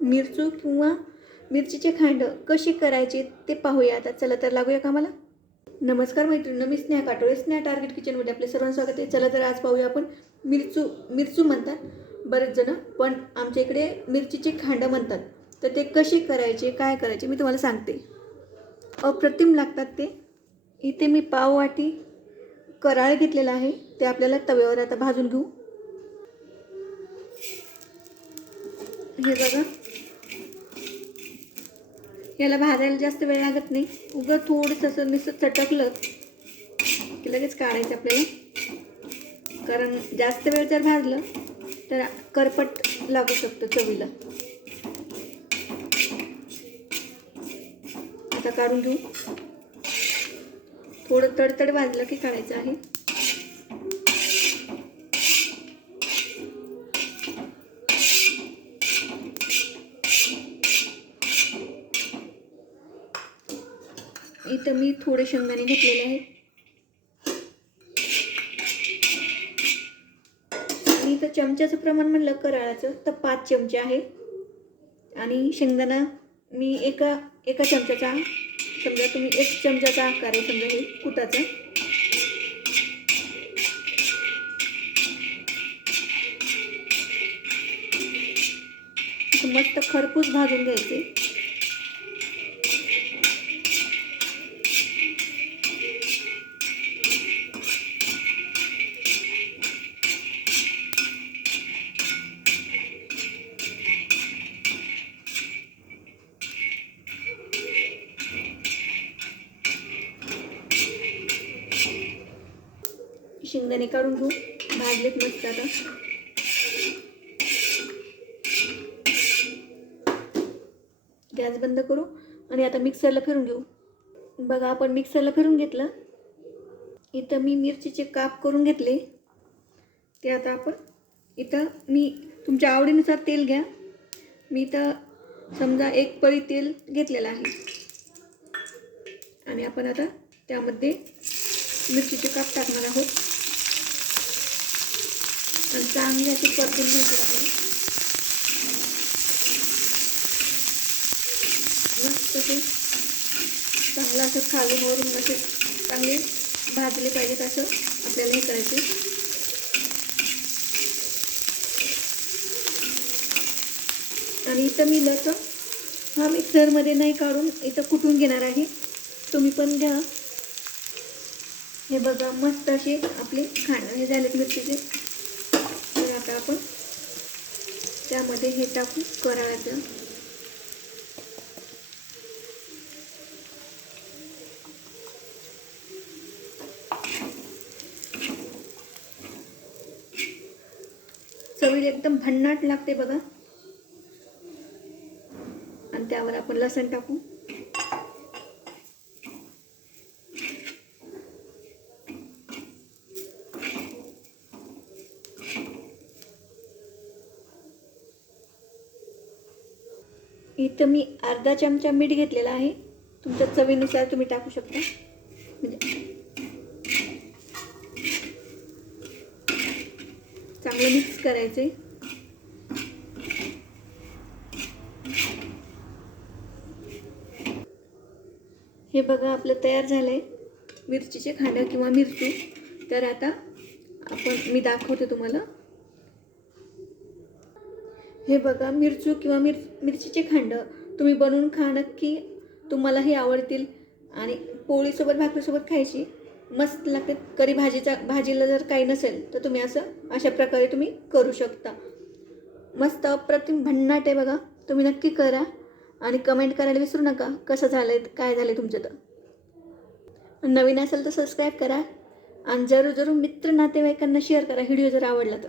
मिरचू किंवा मिरचीचे खांड कशी करायचे ते पाहूया. आता चला तर लागूया का मला नमस्कार मैत्रिणी मी स्नेहा काटोळे स्नेहा टार्गेट किचनमध्ये आपले सर्वांचं स्वागत आहे. चला तर आज पाहूया आपण मिरचू मिरचू म्हणतात बरेच जण पण आमच्या इकडे मिरचीचे खांड म्हणतात. तर ते कसे करायचे काय करायचे मी तुम्हाला सांगते. अप्रतिम लागतात ते. इथे मी पाव वाटी कराळ घेतलेला आहे. ते आपल्याला तव्यावर आता भाजून घेऊ. हे बघा. याला भाजायला जास्त वेळ लागत नाही. उगं थोडंसं असं नुसतं चटकलं की लगेच काढायचं आपल्याला. कारण जास्त वेळ जर भाजलं तर करपट लागू शकतं चवीला. आता काढून घेऊ. थोडं तडतड भाजलं की काढायचं आहे. इथं मी थोडे शेंगदाणे घेतलेले आहेत. आणि इथं चमच्याचं प्रमाण म्हणलं कराळाचं तर पाच चमचे आहे आणि शेंगदाणा मी एका एका चमच्याचा समजा तुम्ही एक चमच्याचा आकार आहे समजा हे कुटाचा. मस्त खरपूस भाजून घ्यायचे. शेंगदाणे काढून घेऊ. भाजलेत मस्त आता. गॅस बंद करू आणि आता मिक्सरला फिरून घेऊ. बघा आपण मिक्सरला फिरून घेतलं. इथं मी मिरचीचे काप करून घेतले. ते आता आपण इथं मी तुमच्या आवडीनुसार तेल घ्या. मी इथं समजा एक पळी तेल घेतलेलं आहे. आणि आपण आता त्यामध्ये मिरचीचे काप टाकणार आहोत. चांगली अशी परतून घ्यायचे आपल्याला मस्त ते चांगलं असं खालून वरून असे चांगले भाजले पाहिजेत असं आपल्याला हे करायचे. आणि इथं मी लस हा मिक्सरमध्ये नाही काढून इथं कुटून घेणार आहे. तुम्ही पण घ्या. हे बघा मस्त असे आपले खाणं हे झालेत मिरचीचे. आता आपण त्यामध्ये हे टाकू करायचं. चवीला एकदम भन्नाट लागते बघा. आणि त्यावर आपण लसण टाकू. इथं मी अर्धा चमचा मीठ घेतलेला आहे. तुमच्या चवीनुसार तुम्ही टाकू शकता. म्हणजे चांगलं मिक्स करायचं आहे हे बघा आपलं तयार झालं आहे मिरचीचे खाणं किंवा मिरचू. तर आता आपण मी दाखवते तुम्हाला. हे बघा मिरचू किंवा मिर मिरचीचे खांड तुम्ही बनवून खा नक्की. तुम्हालाही आवडतील. आणि पोळीसोबत भाकरीसोबत खायची मस्त लागते. करी भाजीचा भाजीला जर काही नसेल तर तुम्ही असं अशा प्रकारे तुम्ही करू शकता. मस्त अप्रतिम भन्नाट आहे बघा. तुम्ही नक्की करा. आणि कमेंट करायला विसरू नका. कसं झालं आहे काय झालं आहे तुमचं तर. नवीन असेल तर सबस्क्राईब करा. आणि जरूर जरूर मित्र नातेवाईकांना शेअर करा. व्हिडिओ जर आवडला तर.